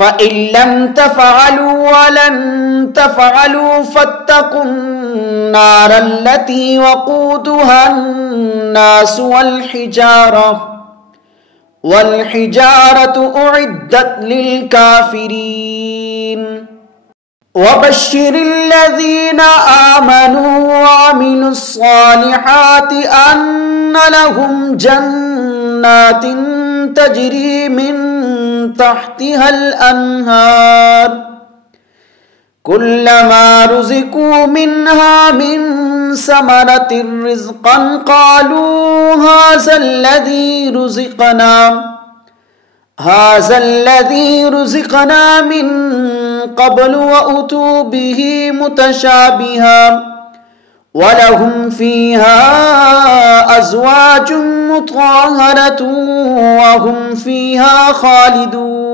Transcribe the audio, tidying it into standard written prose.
फ़इन lump तफ़अलू वलन तफ़अलू फ़त्तक़ुन नार अल्लती वक़ूदुहा अन्नास वल हिजारतु उइद्दत लिल काफ़िरीन वबश्शिरिल्लज़ीना आमनू वअमिलुस्सालिहाति अन्ना लहुम जन्नातिन तजरी मिन तहतिहल अन्हार कुल्लमा रुज़िक़ू मिन्हा मिन समरतिर रिज़्क़न क़ालू हाज़ल्लज़ी रुज़िक़ना मिन क़ब्लु वउतू बिही मुतशाबिहा वलहुम फ़ीहा अज़वाजुम मुत्तहरतुन वहुम फ़ीहा ख़ालिदून।